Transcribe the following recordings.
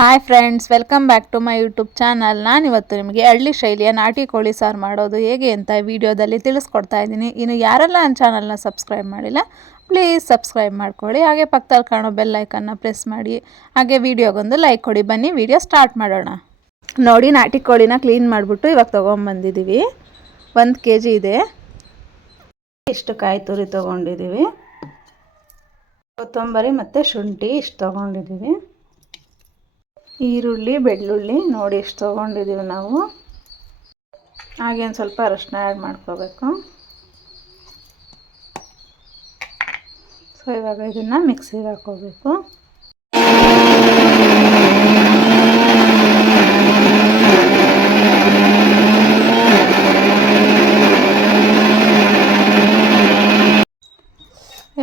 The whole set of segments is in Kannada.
Hi friends welcome back to my YouTube channel ನಾನಿವತ್ತು ನಿಮಗೆ ಹಳ್ಳಿ ಶೈಲಿಯ ನಾಟಿ ಕೋಳಿ ಸಾರು ಮಾಡೋದು ಹೇಗೆ ಅಂತ ವಿಡಿಯೋದಲ್ಲಿ ತಿಳಿಸ್ಕೊಡ್ತಾ ಇದ್ದೀನಿ. ಇನ್ನು ಯಾರೆಲ್ಲ ನನ್ನ ಚಾನಲ್ನ ಸಬ್ಸ್ಕ್ರೈಬ್ ಮಾಡಿಲ್ಲ ಪ್ಲೀಸ್ ಸಬ್ಸ್ಕ್ರೈಬ್ ಮಾಡ್ಕೊಳ್ಳಿ. ಹಾಗೆ ಪಕ್ಕದಲ್ಲಿ ಕಾಣೋ ಬೆಲ್ ಐಕನ್ನ ಪ್ರೆಸ್ ಮಾಡಿ. ಹಾಗೆ ವಿಡಿಯೋಗೊಂದು ಲೈಕ್ ಕೊಡಿ. ಬನ್ನಿ, ವಿಡಿಯೋ ಸ್ಟಾರ್ಟ್ ಮಾಡೋಣ. ನೋಡಿ, ನಾಟಿ ಕೋಳಿನ ಕ್ಲೀನ್ ಮಾಡಿಬಿಟ್ಟು ಇವಾಗ ತೊಗೊಂಬಂದಿದ್ದೀವಿ ಒಂದು ಕೆ ಜಿ ಇದೆ. ಇಷ್ಟು ಕಾಯಿ ತುರಿ ತೊಗೊಂಡಿದ್ದೀವಿ ಕೊತ್ತಂಬರಿ ಮತ್ತು ಶುಂಠಿ ಇಷ್ಟು ತೊಗೊಂಡಿದ್ದೀವಿ ಈರುಳ್ಳಿ, ಬೆಳ್ಳುಳ್ಳಿ ನೋಡಿ ಎಷ್ಟು ತೊಗೊಂಡಿದ್ದೀವಿ ನಾವು. ಹಾಗೇನು ಸ್ವಲ್ಪ ಅರಶಿನ ಆ್ಯಡ್ ಮಾಡ್ಕೋಬೇಕು. ಸೊ ಇವಾಗ ಇದನ್ನು ಮಿಕ್ಸಿಗೆ ಹಾಕೋಬೇಕು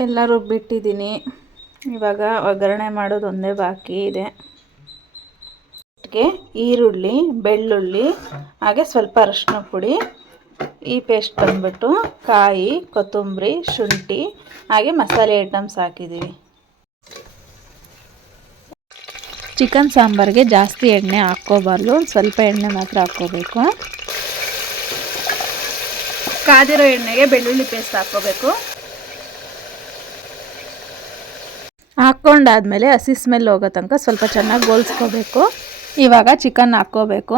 ಎಲ್ಲ ರುಬ್ಬಿಟ್ಟಿದ್ದೀನಿ. ಇವಾಗ ಒಗ್ಗರಣೆ ಮಾಡೋದು ಒಂದೇ ಬಾಕಿ ಇದೆ. ಗೆ ಈರುಳ್ಳಿ, ಬೆಳ್ಳುಳ್ಳಿ, ಹಾಗೆ ಸ್ವಲ್ಪ ಅರಶಿನ ಪುಡಿ, ಈ ಪೇಸ್ಟ್ ಬಂದ್ಬಿಟ್ಟು ಕಾಯಿ, ಕೊತ್ತಂಬರಿ, ಶುಂಠಿ, ಹಾಗೆ ಮಸಾಲೆ ಐಟಮ್ಸ್ ಹಾಕಿದ್ದೀವಿ. ಚಿಕನ್ ಸಾಂಬಾರಿಗೆ ಜಾಸ್ತಿ ಎಣ್ಣೆ ಹಾಕ್ಕೋಬಾರ್ದು, ಸ್ವಲ್ಪ ಎಣ್ಣೆ ಮಾತ್ರ ಹಾಕ್ಕೋಬೇಕು. ಕಾದಿರೋ ಎಣ್ಣೆಗೆ ಬೆಳ್ಳುಳ್ಳಿ ಪೇಸ್ಟ್ ಹಾಕ್ಕೋಬೇಕು. ಹಾಕ್ಕೊಂಡಾದ್ಮೇಲೆ ಹಸಿ ಸ್ಮೆಲ್ ಹೋಗೋ ತನಕ ಸ್ವಲ್ಪ ಚೆನ್ನಾಗಿ ಗೋಲ್ಸ್ಕೋಬೇಕು. ಇವಾಗ ಚಿಕನ್ ಹಾಕ್ಕೋಬೇಕು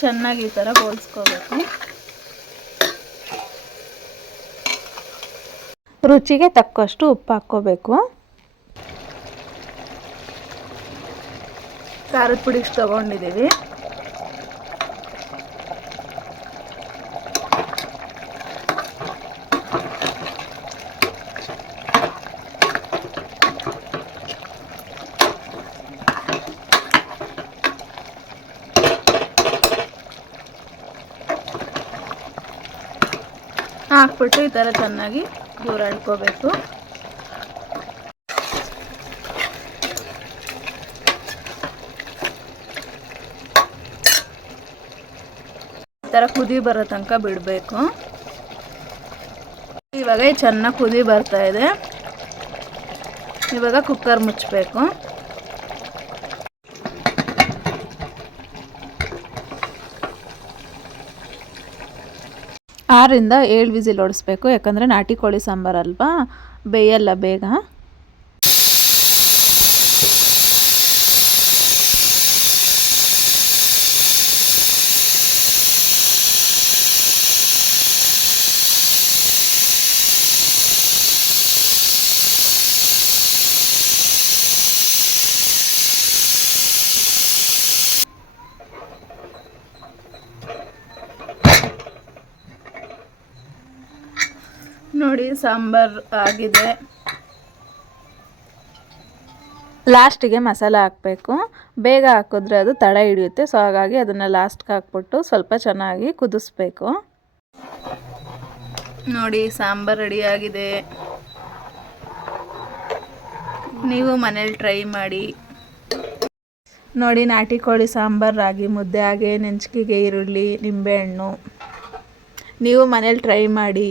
ಚೆನ್ನಾಗಿ ಈ ಥರ ಗೋಲ್ಸ್ಕೋಬೇಕು ರುಚಿಗೆ ತಕ್ಕಷ್ಟು ಉಪ್ಪು ಹಾಕ್ಕೋಬೇಕು. ಖಾರದ ಪುಡಿ ತಗೊಂಡಿದ್ದೀವಿ. ಹಾಕ್ಬಿಟ್ಟು ಈ ಥರ ಚೆನ್ನಾಗಿ ಹೂರಾಡ್ಕೋಬೇಕು ಈ ಥರ ಕುದಿ ಬರೋ ತನಕ ಬಿಡಬೇಕು. ಇವಾಗ ಚೆನ್ನಾಗಿ ಕುದಿ ಬರ್ತಾ ಇದೆ. ಇವಾಗ ಕುಕ್ಕರ್ ಮುಚ್ಚಬೇಕು ಆರರಿಂದ ಏಳು ವಿಸಿಲ್ ಹೊಡೆಸ್ಬೇಕು ಯಾಕಂದರೆ ನಾಟಿ ಕೋಳಿ ಸಾಂಬಾರು ಅಲ್ವಾ? ಬೇಯಲ್ಲ ಬೇಗ. ನೋಡಿ ಸಾಂಬಾರ್ ಆಗಿದೆ. ಲಾಸ್ಟಿಗೆ ಮಸಾಲ ಹಾಕಬೇಕು. ಬೇಗ ಹಾಕಿದ್ರೆ ಅದು ತಡ ಹಿಡಿಯುತ್ತೆ ಸೊ ಹಾಗಾಗಿ ಅದನ್ನು ಲಾಸ್ಟ್ಗೆ ಹಾಕ್ಬಿಟ್ಟು ಸ್ವಲ್ಪ ಚೆನ್ನಾಗಿ ಕುದಿಸ್ಬೇಕು. ನೋಡಿ ಸಾಂಬಾರ್ ರೆಡಿಯಾಗಿದೆ ನೀವು ಮನೇಲಿ ಟ್ರೈ ಮಾಡಿ. ನೋಡಿ ನಾಟಿ ಕೋಳಿ ಸಾಂಬಾರು ರಾಗಿ ಮುದ್ದೆ ಹಾಗೆ ನೆಂಚಿಕೆಗೆ ಈರುಳ್ಳಿ ನಿಂಬೆಹಣ್ಣು. ನೀವು ಮನೇಲಿ ಟ್ರೈ ಮಾಡಿ.